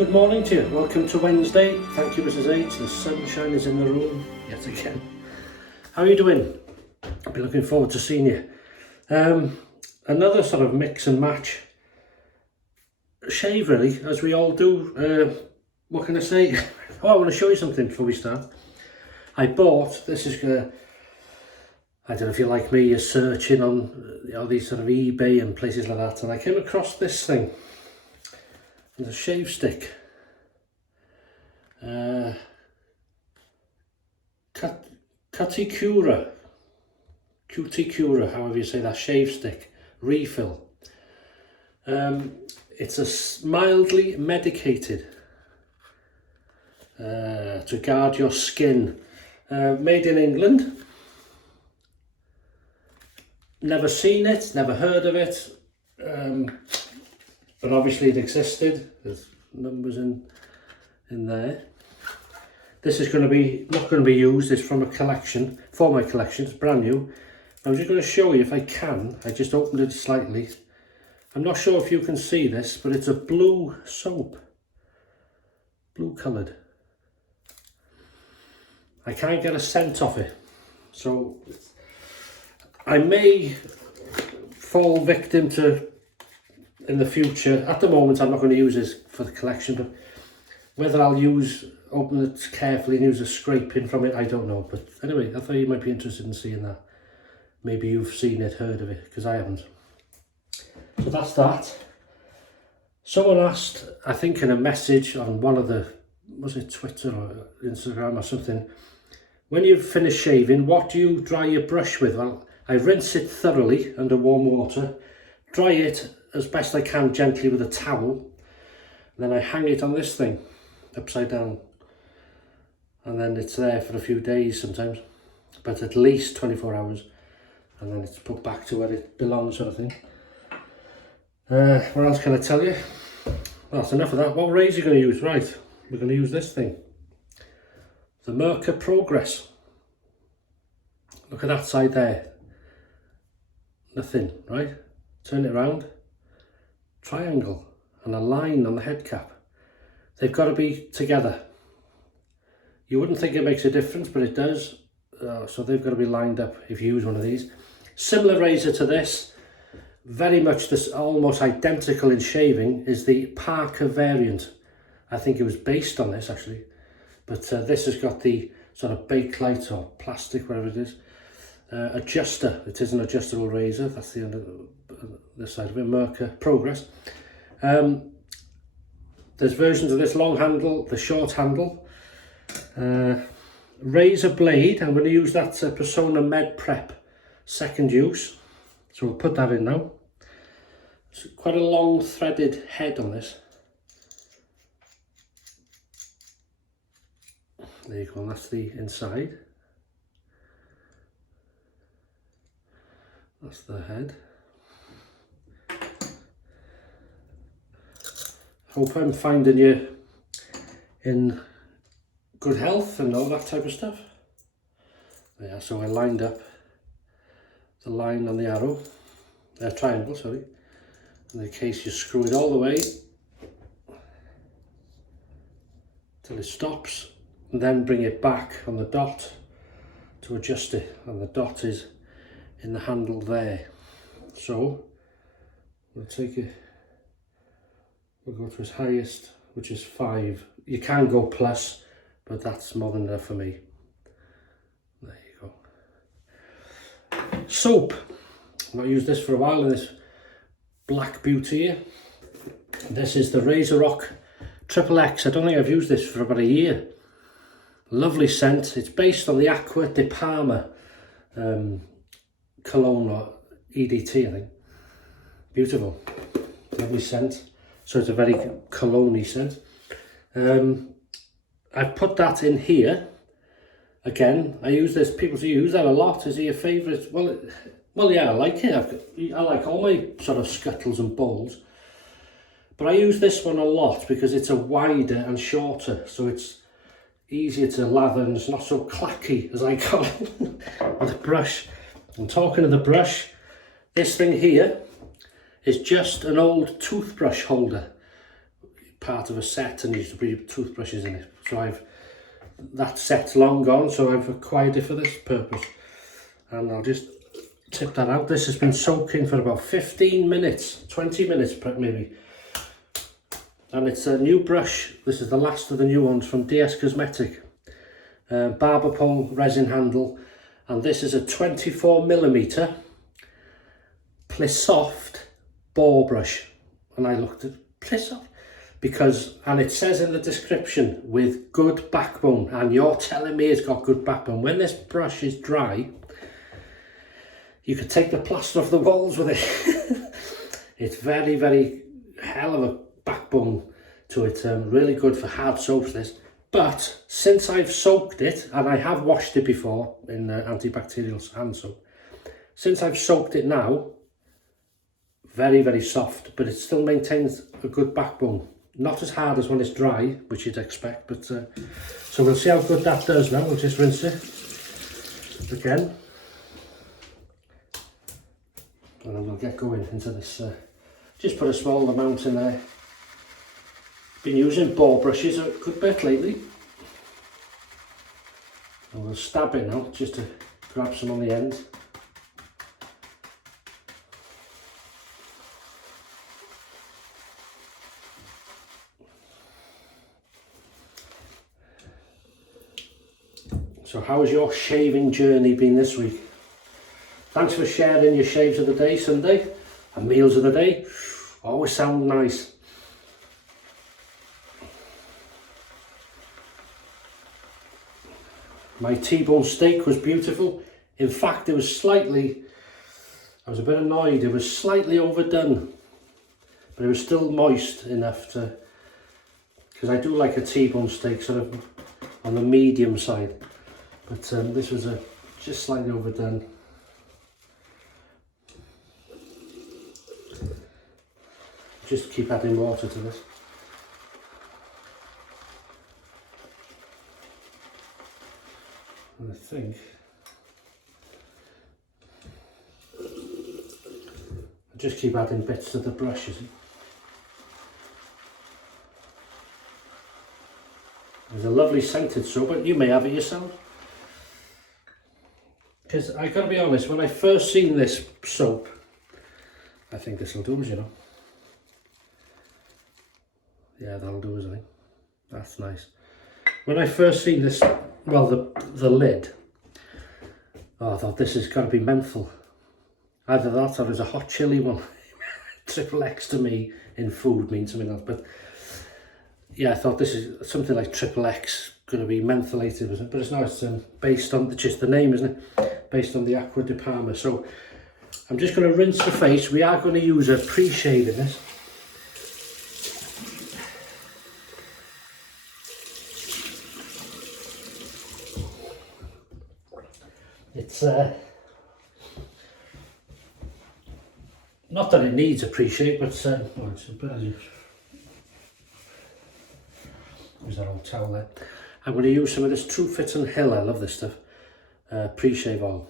Good morning to you. Welcome to Wednesday. Thank you, Mrs. H. The sunshine is in the room yet again. How are you doing? I'll be looking forward to seeing you. Another sort of mix and match shave, really, as we all do. What can I say? Oh, I want to show you something before we start. I bought, this is I don't know if you're like me, you're searching on these sort of eBay and places like that, and I came across this thing. It's a shave stick. Cuticura, however you say that, shave stick, refill. It's a mildly medicated to guard your skin. Made in England. Never seen it, never heard of it, but obviously it existed. There's numbers in there. This is going to be not going to be used. It's from a collection, for my collection. It's brand new. I'm just going to show you if I can. I just opened it slightly. I'm not sure if you can see this, but it's a blue soap, blue coloured. I can't get a scent off it, so I may fall victim to in the future. At the moment I'm not going to use this for the collection, but whether I'll open it carefully and use a scraping from it, I don't know. But anyway, I thought you might be interested in seeing that. Maybe you've seen it, heard of it, because I haven't. So that's that. Someone asked, I think in a message on one of the, was it Twitter or Instagram or something, when you've finished shaving, what do you dry your brush with? Well, I rinse it thoroughly under warm water, dry it as best I can gently with a towel, and then I hang it on this thing, upside down, and then it's there for a few days sometimes, but at least 24 hours, and then it's put back to where it belongs, sort of thing. What else can I tell you? Well, that's enough of that. What razor are you going to use? Right, we're going to use this thing. The Merkur Progress. Look at that side there. Nothing, right? Turn it around. Triangle and a line on the head cap. They've got to be together. You wouldn't think it makes a difference, but it does. So they've got to be lined up if you use one of these. Similar razor to this, very much this, almost identical in shaving, is the Parker variant. I think it was based on this actually, but this has got the sort of Bakelite or plastic, whatever it is, adjuster. It is an adjustable razor. That's the other this side of it. Merkur Progress. There's versions of this long handle, the short handle. Razor blade. I'm going to use that Personna Med Prep second use. So we'll put that in now. It's quite a long threaded head on this. There you go, and that's the inside. That's the head. Hope I'm finding you in good health and all that type of stuff. Yeah, so I lined up the line on the arrow, triangle, sorry, in the case you screw it all the way till it stops, and then bring it back on the dot to adjust it, and the dot is in the handle there. So we'll take it, we'll go to its highest, which is 5. You can go plus, but that's more than enough for me. There you go. Soap. I've not used this for a while in this black beauty here. This is the RazoRock XXX. I don't think I've used this for about a year. Lovely scent. It's based on the Aqua de Parma cologne or EDT, I think. Beautiful. Lovely scent. So it's a very cologne-y scent. I've put that in here. Again, I use this, people to use that a lot. Is it your favourite? Well, yeah, I like it. I like all my sort of scuttles and bowls. But I use this one a lot because it's a wider and shorter, so it's easier to lather and it's not so clacky, as I call it, with a brush. I'm talking of the brush. This thing here is just an old toothbrush holder. part of a set and used to be toothbrushes in it. So that set's long gone, so I've acquired it for this purpose. And I'll just tip that out. This has been soaking for about 15 minutes, 20 minutes maybe. And it's a new brush. This is the last of the new ones from DS Cosmetic. Barber pole resin handle. And this is a 24mm Plissoft Boar brush. And I looked at Plissoft because, and it says in the description, with good backbone. And you're telling me it's got good backbone. When this brush is dry, you could take the plaster off the walls with it. It's very, very hell of a backbone to it. Really good for hard soaps, this. But since I've soaked it, and I have washed it before in antibacterial hand soap, since I've soaked it now, very, very soft, but it still maintains a good backbone. Not as hard as when it's dry, which you'd expect, but so we'll see how good that does now. We'll just rinse it again. And then we'll get going into this. Just put a small amount in there. Been using Boar brushes a good bit lately. And we'll stab it now, just to grab some on the end. So how has your shaving journey been this week? Thanks for sharing your shaves of the day, Sunday, and meals of the day. Always sound nice. My T-bone steak was beautiful. In fact, it was slightly, I was a bit annoyed, it was slightly overdone. But it was still moist enough to, because I do like a T-bone steak sort of on the medium side. But this was just slightly overdone. Just keep adding water to this. And I think I just keep adding bits to the brush, you see. There's a lovely scented soap, but you may have it yourself. Because I gotta be honest, when I first seen this soap, I think this will do us, you know. Yeah, that'll do us, I think. That's nice. When I first seen this, well, the lid, oh, I thought this has got to be menthol. Either that or there's a hot chili one. XXX to me in food means something else, but yeah, I thought this is something like XXX, going to be mentholated, but it's not. It's based on just the name, isn't it? Based on the Aqua di Parma. So I'm just going to rinse the face. We are going to use a pre-shave in this. It's not that it needs a pre-shave, but it's a bit as use that old towel there. I'm going to use some of this True Fit and Hill. I love this stuff. Pre-shave oil.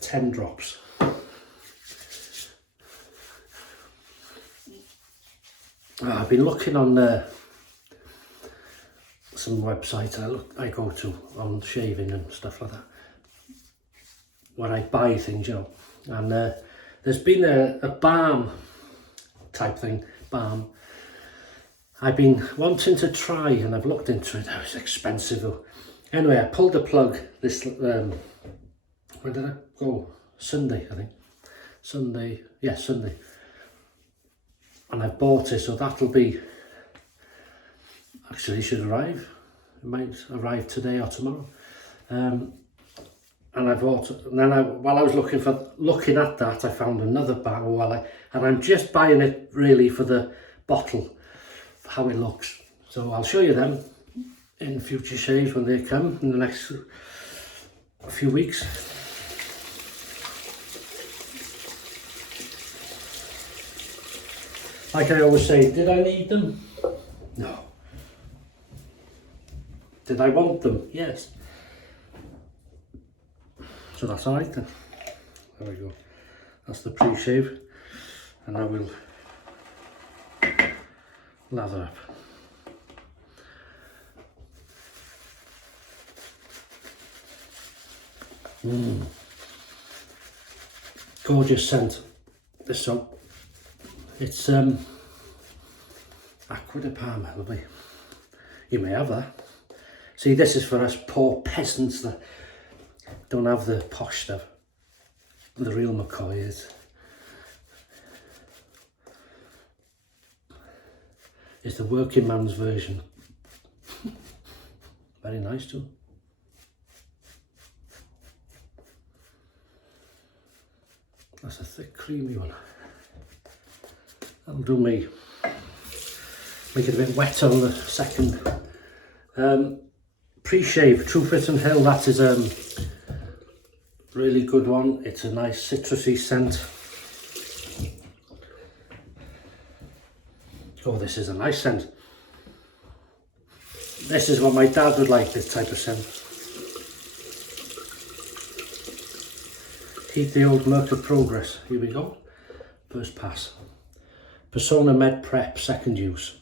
Ten drops. I've been looking on some websites I go to on shaving and stuff like that, where I buy things, you know, and there's been a balm type thing, balm. I've been wanting to try, and I've looked into it. It was expensive though. Anyway, I pulled the plug this, when did I go? Sunday, I think. Sunday, yeah, Sunday. And I've bought it, so that'll be, actually it should arrive. It might arrive today or tomorrow. And I bought, and then while I was looking at that, I found another bottle, and I'm just buying it really for the bottle, for how it looks. So I'll show you them in future shaves when they come in the next few weeks. Like I always say, did I need them? No. Did I want them? Yes. So that's alright then. There we go. That's the pre-shave. And now we'll lather up. Gorgeous scent, this soap. It's Aqua de Parma, lovely. You may have that. See, this is for us poor peasants that don't have the posh stuff. The real McCoy is the working man's version. Very nice too. That's a thick, creamy one. That'll do me. Make it a bit wetter on the second. Pre-shave, True Fit and Hill, that is really good one. It's a nice citrusy scent. Oh, this is a nice scent. This is what my dad would like, this type of scent. Heat the old Merkur Progress. Here we go. First pass. Personna Med Prep, second use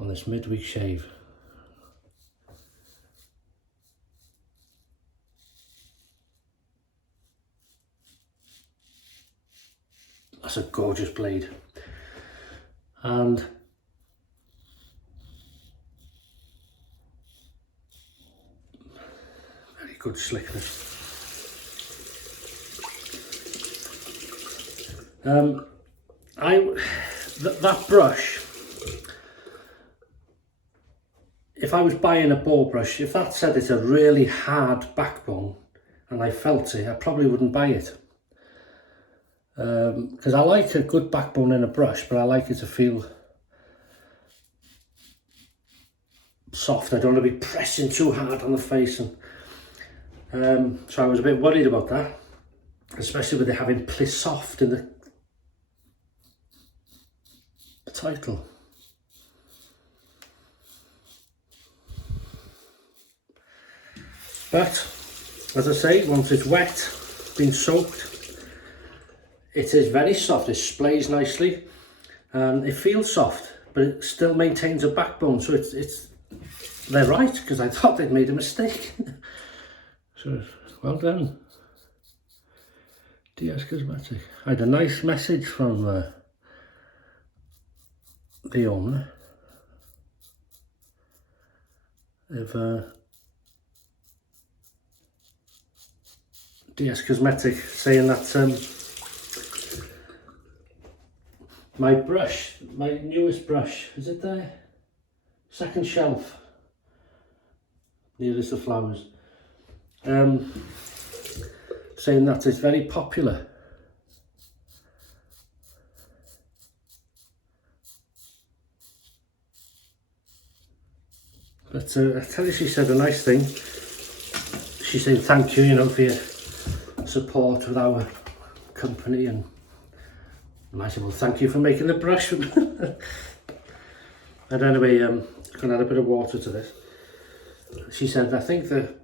on this midweek shave. That's a gorgeous blade. And very good slickness. That brush, if I was buying a Boar brush, if that said it's a really hard backbone and I felt it, I probably wouldn't buy it. Because I like a good backbone in a brush, but I like it to feel soft. I don't want to be pressing too hard on the face, and so I was a bit worried about that, especially with it having Plissoft in the title. But as I say, once it's wet, been soaked, it is very soft. It splays nicely. It feels soft, but it still maintains a backbone. So they're right, because I thought they'd made a mistake. So well done, DS Cosmetic. I had a nice message from the owner of DS Cosmetic, saying that my brush, my newest brush, is it there? Second shelf, nearest the flowers. Saying that it's very popular. But I tell you, she said a nice thing. She said thank you, you know, for your support with our company, and I said, well, thank you for making the brush. And anyway, I'm going to add a bit of water to this. She said, I think the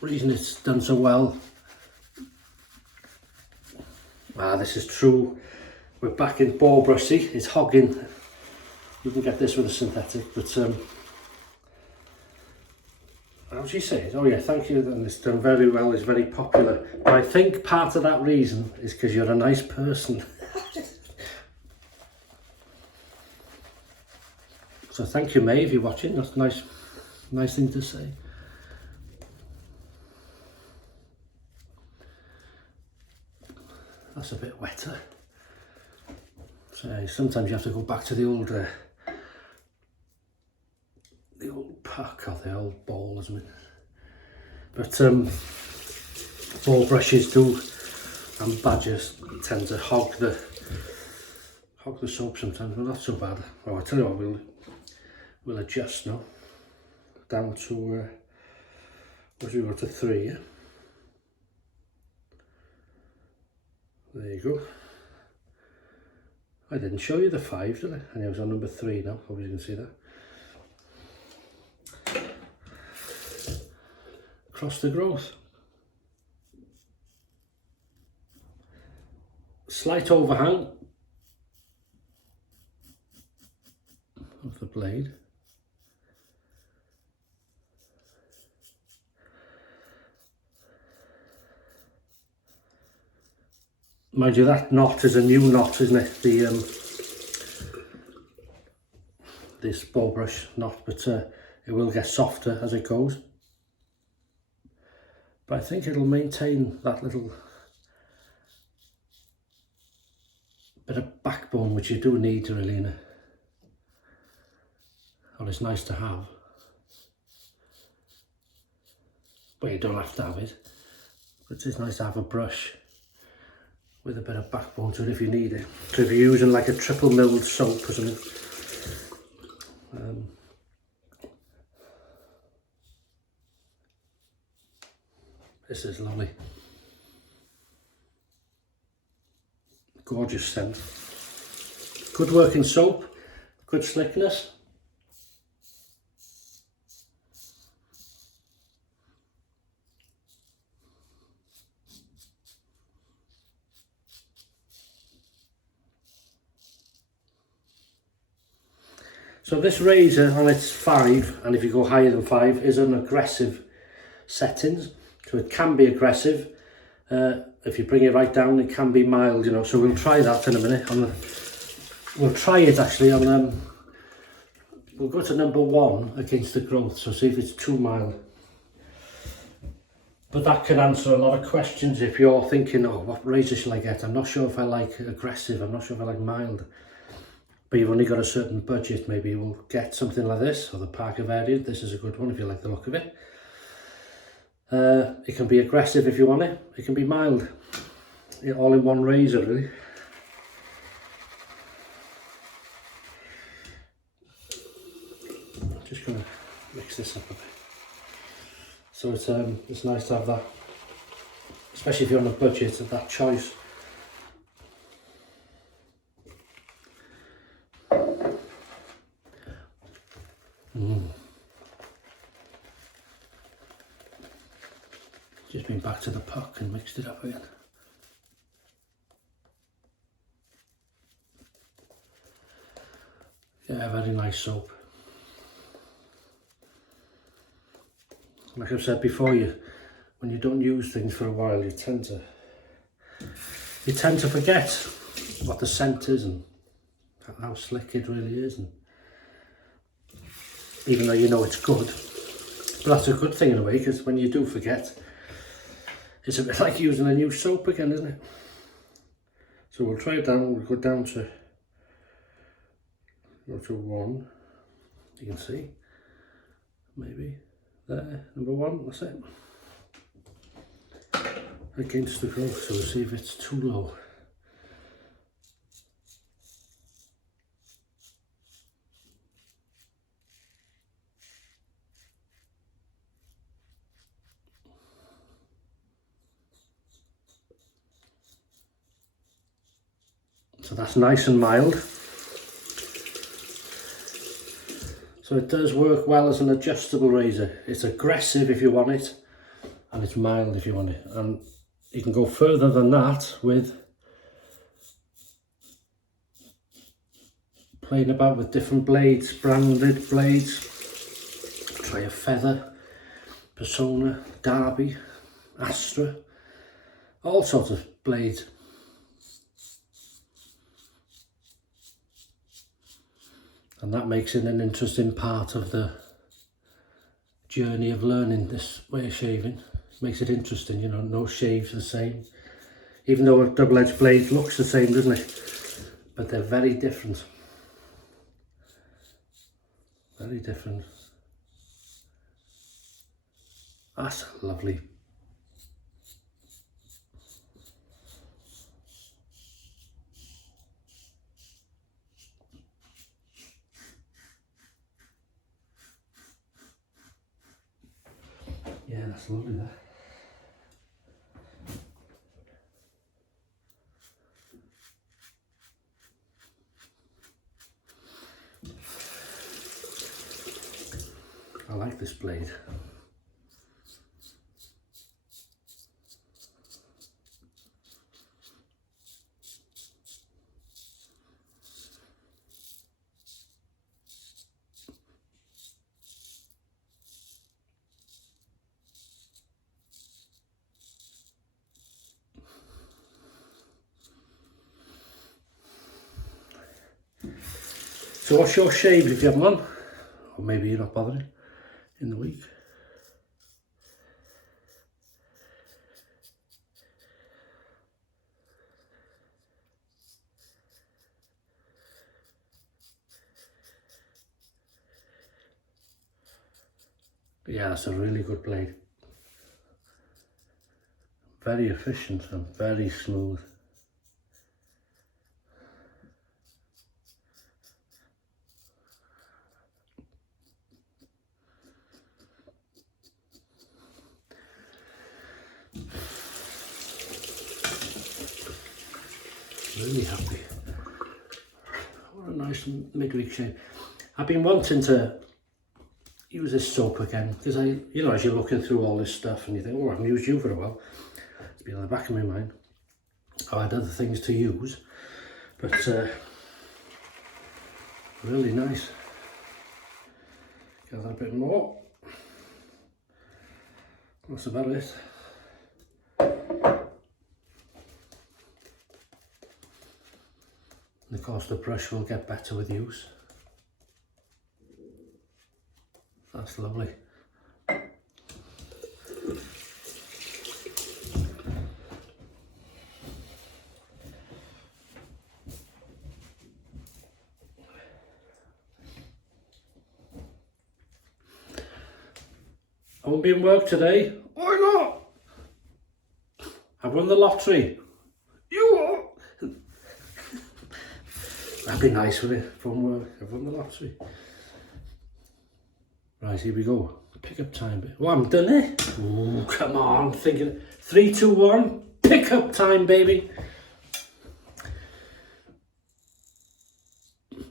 reason it's done so well, this is true, we're back in Boar brush, see, it's hogging. You can get this with a synthetic, but how she says, oh yeah, thank you, and it's done very well, it's very popular. But I think part of that reason is because you're a nice person. So thank you, May, if you're watching. That's a nice thing to say. That's a bit wetter. So sometimes you have to go back to the old pack, or the old ball, isn't it? But Boar brushes do, and badgers tend to hog the soap sometimes, but not so bad. Oh, I tell you what, we'll adjust now down to what do we go to 3, yeah? There you go. I didn't show you the 5, did I? And I was on number 3 now. Hope you can see that. across the growth. Slight overhang of the blade. Mind you, that knot is a new knot, isn't it? This bow brush knot, but it will get softer as it goes. But I think it'll maintain that little bit of backbone, which you do need really, or it's nice to have. But you don't have to have it. But it's nice to have a brush with a bit of backbone to it if you need it. So if you're using like a triple milled soap or something, this is lovely. Gorgeous scent. Good working soap, good slickness. So this razor on its 5, and if you go higher than 5, is an aggressive settings. So it can be aggressive. If you bring it right down, it can be mild, you know. So we'll try that in a minute. We'll try it actually on. We'll go to number 1 against the growth. So see if it's too mild. But that can answer a lot of questions if you're thinking, oh, what razor shall I get? I'm not sure if I like aggressive. I'm not sure if I like mild. But you've only got a certain budget. Maybe you will get something like this, or the Parker variant. This is a good one if you like the look of it. It can be aggressive if you want it. It can be mild. All in one razor, really. I'm just going to mix this up a bit. So it's nice to have that, especially if you're on a budget, of that choice. Just been back to the puck and mixed it up again. Yeah, very nice soap. Like I've said before, when you don't use things for a while, you tend to forget what the scent is and how slick it really is, and even though you know it's good. But that's a good thing in a way, because when you do forget, it's a bit like using a new soap again, isn't it? So we'll try it down. We'll go down to 1. You can see, maybe there, number 1. That's it. Against the growth. So we'll see if it's too low. So that's nice and mild. So it does work well as an adjustable razor. It's aggressive if you want it, and it's mild if you want it. And you can go further than that with playing about with different blades, branded blades. Try a Feather, Personna, Derby, Astra, all sorts of blades. And that makes it an interesting part of the journey of learning this way of shaving. Makes it interesting, you know, no shave's the same. Even though a double-edged blade looks the same, doesn't it? But they're very different. Very different. That's lovely. Yeah, that's lovely there. I like this blade. So what's your shave if you haven't one? Or maybe you're not bothering in the week. Yeah, that's a really good blade. Very efficient and very smooth. Really happy. What a nice midweek shave. I've been wanting to use this soap again because you know, as you're looking through all this stuff and you think, oh, I haven't used you for a while. It's been on the back of my mind. I had other things to use, but really nice. Gather a bit more. That's about it. And of course the brush will get better with use. That's lovely. I won't be in work today. Why not? I won the lottery. You are. That'd be nice, wouldn't it? From work. I've won the lottery. Right, here we go. Pick up time bit. Oh, I'm done it. Oh, come on. Thinking 3, 2, 1. Pick up time, baby.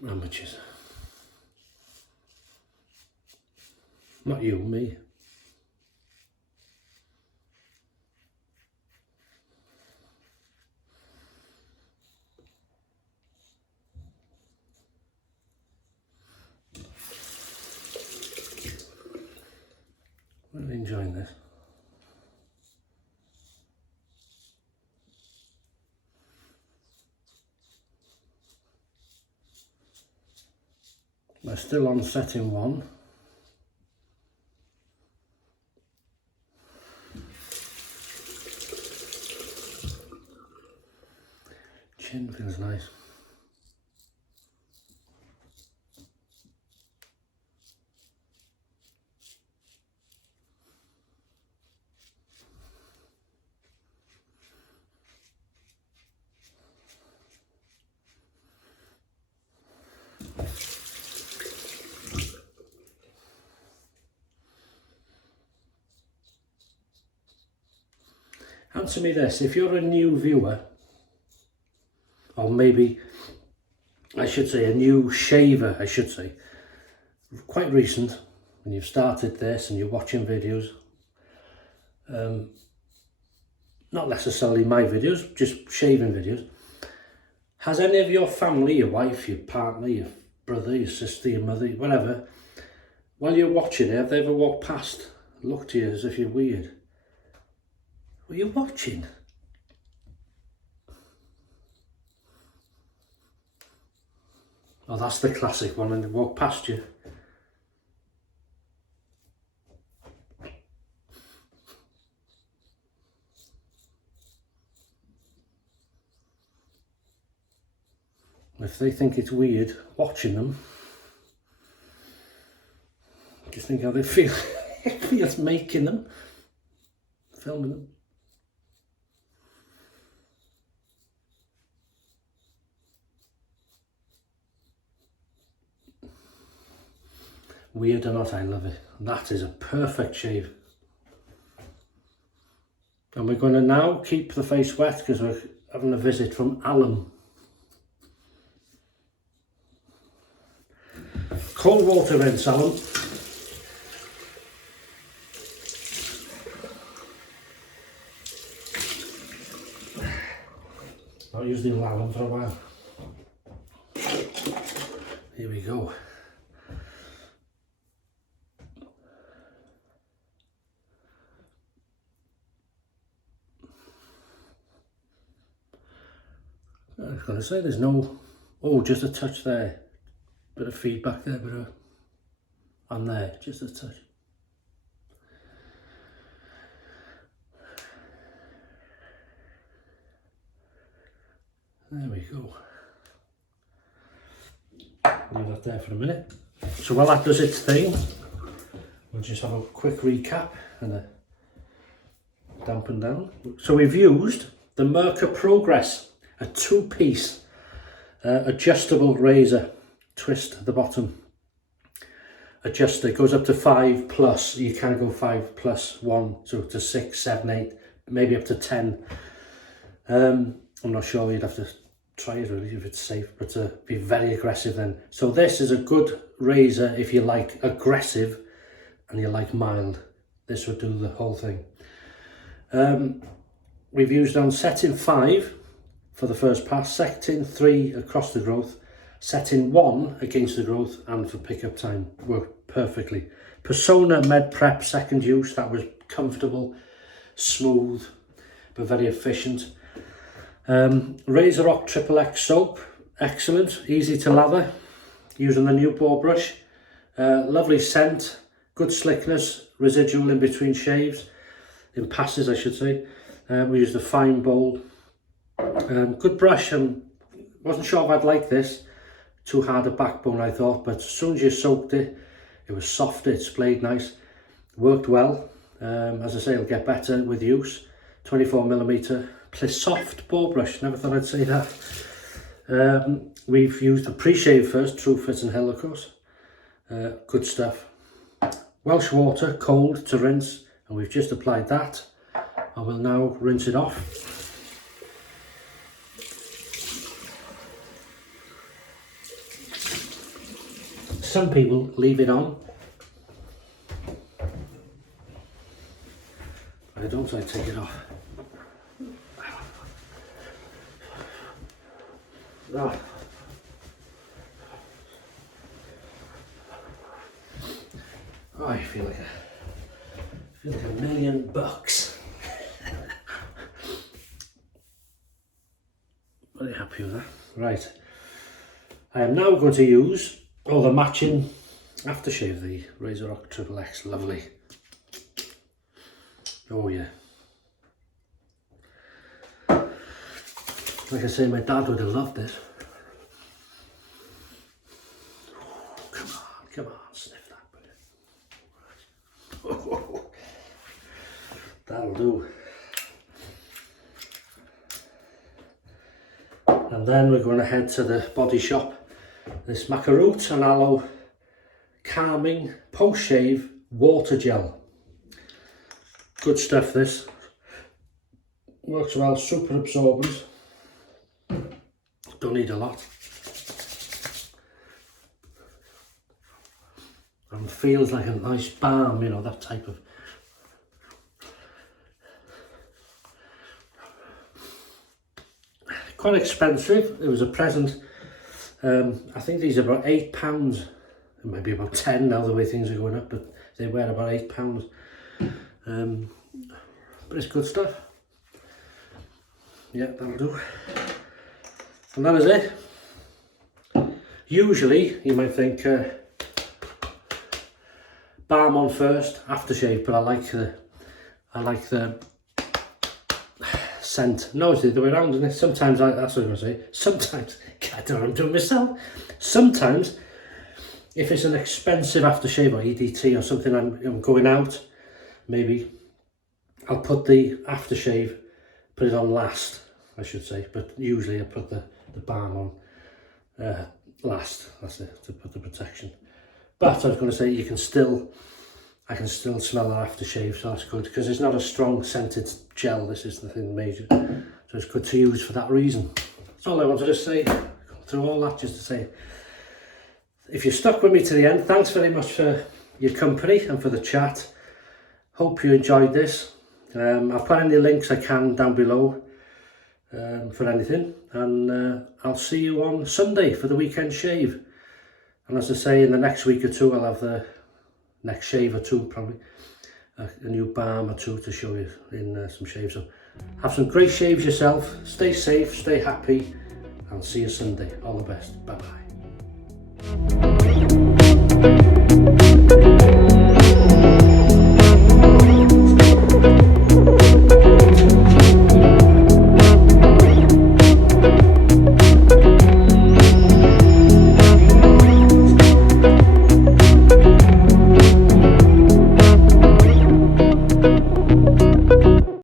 Amateurs. Not you, me. Really enjoying this. We're still on setting 1. Chin feels nice. Answer me this, if you're a new viewer, or maybe I should say a new shaver, I should say, quite recent, when you've started this and you're watching videos, not necessarily my videos, just shaving videos, has any of your family, your wife, your partner, your brother, your sister, your mother, whatever, while you're watching it, have they ever walked past, looked to you as if you're weird? Were you watching? Oh, that's the classic one, and they walk past you. If they think it's weird watching them, just think how they feel. It feels making them, filming them. Weird or not, I love it. That is a perfect shave. And we're going to now keep the face wet because we're having a visit from Alum. Cold water rinse, Alum. Not used the Alum for a while. Here we go. I was going to say there's no, oh, just a touch there. Bit of feedback there, bit of on there, just a touch. There we go. Leave that there for a minute. So while that does its thing, we'll just have a quick recap and a dampen down. So we've used the Merkur Progress, a 2-piece adjustable razor, twist at the bottom. Adjuster goes up to 5 plus, you can go 5 plus 1, so to 6, 7, 8, maybe up to 10. I'm not sure, you'd have to try it really if it's safe, but be very aggressive then. So this is a good razor if you like aggressive and you like mild. This would do the whole thing. We've used on setting 5 for the first pass, setting 3 across the growth, setting 1 against the growth, and for pickup time. Worked perfectly. Personna Med Prep second use, that was comfortable, smooth, but very efficient. RazoRock XXX soap, excellent, easy to lather, using the new Boar brush. Lovely scent, good slickness, residual in between shaves, in passes I should say. We used a fine bowl. Good brush, wasn't sure if I'd like this, too hard a backbone I thought, but as soon as you soaked it, it was soft, it splayed nice, worked well. As I say, it'll get better with use. 24mm Plissoft Boar brush, never thought I'd say that. We've used the pre-shave first, True Fit and Hill of course. Good stuff. Welsh water, cold to rinse, and we've just applied that. I will now rinse it off. Some people leave it on. I don't, I take it off. Oh. Oh, I feel like $1,000,000. Very happy with that. Right. I am now going to use the matching aftershave, the RazoRock XXX, lovely. Oh yeah. Like I say, my dad would have loved this. Come on, sniff that. Oh, that'll do. And then we're going to head to the body shop. This Merkur and Aloe Calming Post-Shave Water Gel. Good stuff this. Works well, super absorbent. Don't need a lot. And feels like a nice balm, you know, that type of. Quite expensive. It was a present. I think these are about £8. It might be about 10 now the way things are going up, but they were about £8. But it's good stuff. Yeah, that'll do. And that is it. Usually you might think balm on first, aftershave, but I like the scent. No, it's the other way around, isn't it? Sometimes that's what I'm going to say. Sometimes, I don't know what I'm doing myself. Sometimes, if it's an expensive aftershave or EDT or something, I'm going out, maybe I'll put the aftershave, put it on last, I should say. But usually I put the balm on last. That's it, to put the protection. But I was going to say, I can still smell that aftershave, so that's good, because it's not a strong scented gel. This is the thing major, so it's good to use for that reason. That's all I wanted to say. Go through all that just to say, if you stuck with me to the end, thanks very much for your company and for the chat. Hope you enjoyed this. I'll put any links I can down below for anything, and I'll see you on Sunday for the weekend shave. And as I say, in the next week or two, I'll have the next shave or two, probably a new balm or two to show you in some shaves. So have some great shaves yourself, stay safe, stay happy, and see you Sunday. All the best. Bye bye. Bye.